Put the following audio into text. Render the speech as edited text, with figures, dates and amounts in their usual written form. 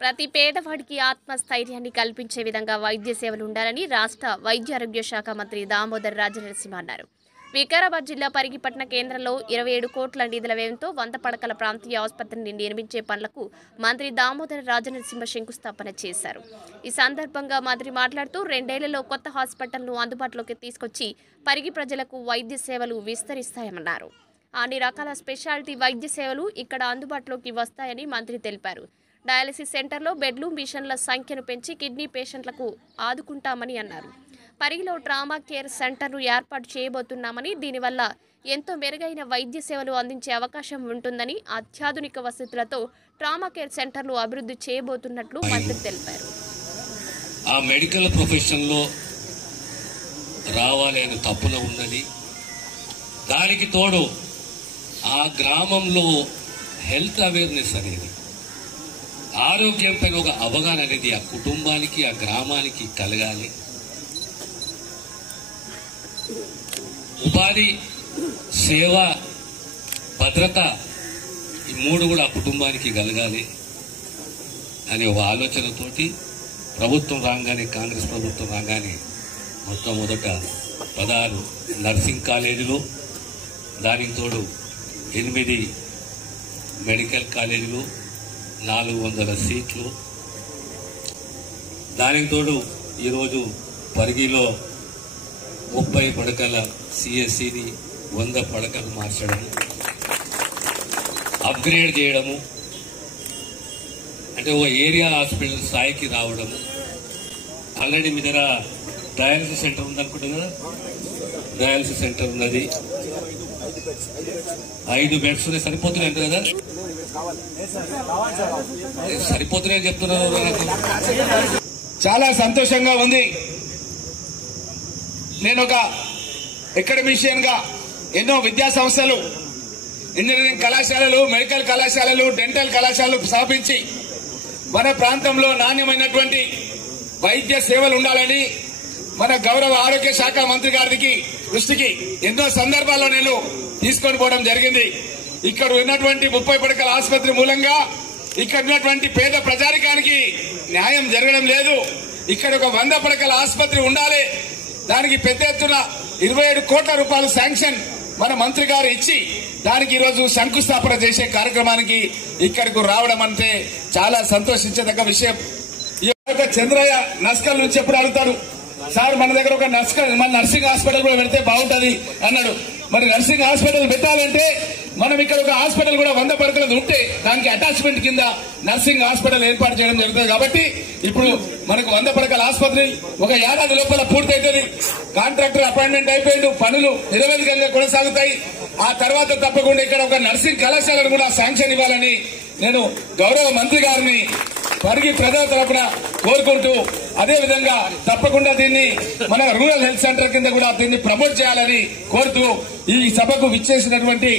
ప్రతి పేదవాడికి ఆత్మస్థైర్యాన్ని కల్పించే విధంగా వైద్య సేవలు ఉండాలని రాష్ట్ర వైద్య ఆరోగ్య శాఖ మంత్రి దామోదర్ రాజనరసింహ అన్నారు. వికారాబాద్ జిల్లా పరిగిపట్న కేంద్రంలో 27 కోట్ల నిధుల వ్యయంతో 100 పడకల ప్రాంతీయ ఆసుపత్రిని నిర్మించే పనులకు మంత్రి దామోదర్ రాజనరసింహ శంకుస్థాపన చేశారు. ఈ సందర్భంగా మంత్రి మాట్లాడుతూ 2 ఏళ్లలో కొత్త హాస్పిటల్ను అందుబాటులోకి తీసుకొచ్చి పరిగి ప్రజలకు వైద్య సేవలు విస్తరిస్తాయన్నారు. అన్ని రకాల స్పెషాలిటీ వైద్య సేవలు ఇక్కడ అందుబాటులోకి వస్తాయని మంత్రి తెలిపారు. డయాలసిస్ సెంటర్లో బెడ్లు, మిషన్ల సంఖ్యను పెంచి కిడ్నీ పేషెంట్లకు ఆదుకుంటామని అన్నారు. పరిగిలో ట్రామా కేర్ సెంటర్ను ఏర్పాటు చేయబోతున్నామని, దీనివల్ల ఎంతో మెరుగైన వైద్య సేవలు అందించే అవకాశం ఉంటుందని, అత్యాధునిక వసతులతో ట్రామా కేర్ సెంటర్లు అభివృద్ధి చేయబోతున్నట్లు మంత్రి తెలిపారు. ఆ మెడికల్ ప్రొఫెషన్లో రావాలి అని తప్పున ఉన్నది. దానికి తోడు ఆ గ్రామంలో హెల్త్ అవేర్నెస్ అనేది, ఆరోగ్యం పైన ఒక అవగాహన అనేది ఆ కుటుంబానికి, ఆ గ్రామానికి కలగాలి. ఉపాధి, సేవ, భద్రత ఈ 3 కూడా ఆ కుటుంబానికి కలగాలి అనే ఒక ఆలోచనతోటి ప్రభుత్వం రాగానే, కాంగ్రెస్ ప్రభుత్వం రాగానే మొట్టమొదట 16 నర్సింగ్ కాలేజీలు, దానికి తోడు 8 మెడికల్ కాలేజీలు, 400 సీట్లు, దానికి తోడు ఈరోజు పరిగిలో 30 పడకల సిఎస్సిని 100 పడకలు మార్చడము, అప్గ్రేడ్ చేయడము, అంటే ఒక ఏరియా హాస్పిటల్ స్థాయికి రావడము. ఆల్రెడీ మీ దగ్గర డయాలసిస్ సెంటర్ ఉందనుకుంటా కదా, డయాలసిస్ సెంటర్ ఉన్నది. 5 బెడ్స్ సరిపోతున్నాయి అంట కదా, సరిపోతున్నాయని చెప్తున్నారు. చాలా సంతోషంగా ఉంది. నేను ఒక అకాడమిషియన్ గా ఎన్నో విద్యా సంస్థలు, ఇంజనీరింగ్ కళాశాలలు, మెడికల్ కళాశాలలు, డెంటల్ కళాశాలలు స్థాపించి మన ప్రాంతంలో నాణ్యమైనటువంటి వైద్య సేవలు ఉండాలని మన గౌరవ ఆరోగ్య శాఖ మంత్రి గారికి దృష్టికి ఎన్నో సందర్భాల్లో నేను తీసుకొని పోవడం జరిగింది. ఇక్కడ ఉన్నటువంటి 30 పడకల ఆసుపత్రి మూలంగా ఇక్కడ ఉన్నటువంటి పేద ప్రజానికానికి న్యాయం జరగడం లేదు. ఇక్కడ ఒక 100 పడకల ఆసుపత్రి ఉండాలి. దానికి పెద్ద ఎత్తున 27 కోట్ల రూపాయలు శాంక్షన్ మన మంత్రి గారు ఇచ్చి దానికి ఈరోజు శంకుస్థాపన చేసే కార్యక్రమానికి ఇక్కడికి రావడం అంటే చాలా సంతోషించదగ్గ విషయం. ఈ యొక్క చంద్రయ్య నస్కల్ నుంచి ఎప్పుడు అడుగుతాడు, సార్ మన దగ్గర ఒక నర్సింగ్ హాస్పిటల్ కూడా పెడితే బాగుంటది అన్నాడు. మరి నర్సింగ్ హాస్పిటల్ పెట్టాలంటే మనం ఇక్కడ ఒక హాస్పిటల్ కూడా 100 పడకలది ఉంటే దానికి అటాచ్మెంట్ కింద నర్సింగ్ హాస్పిటల్ ఏర్పాటు చేయడం జరుగుతుంది. కాబట్టి ఇప్పుడు మనకు 100 పడకల ఆసుపత్రి ఒక ఏడాది లోపల పూర్తవుతుంది. కాంట్రాక్టర్ అపాయింట్మెంట్ అయిపోయిండు, పనులు నిరవధికంగా కొనసాగుతాయి. ఆ తర్వాత తప్పకుండా ఇక్కడ ఒక నర్సింగ్ కళాశాలను కూడా శాంక్షన్ ఇవ్వాలని నేను గౌరవ మంత్రి గారిని పరిగి ప్రజల తరఫున కోరుకుంటూ, అదేవిధంగా తప్పకుండా దీన్ని మన రూరల్ హెల్త్ సెంటర్ కింద కూడా దీన్ని ప్రమోట్ చేయాలని కోరుతూ ఈ సభకు విచ్చేసినటువంటి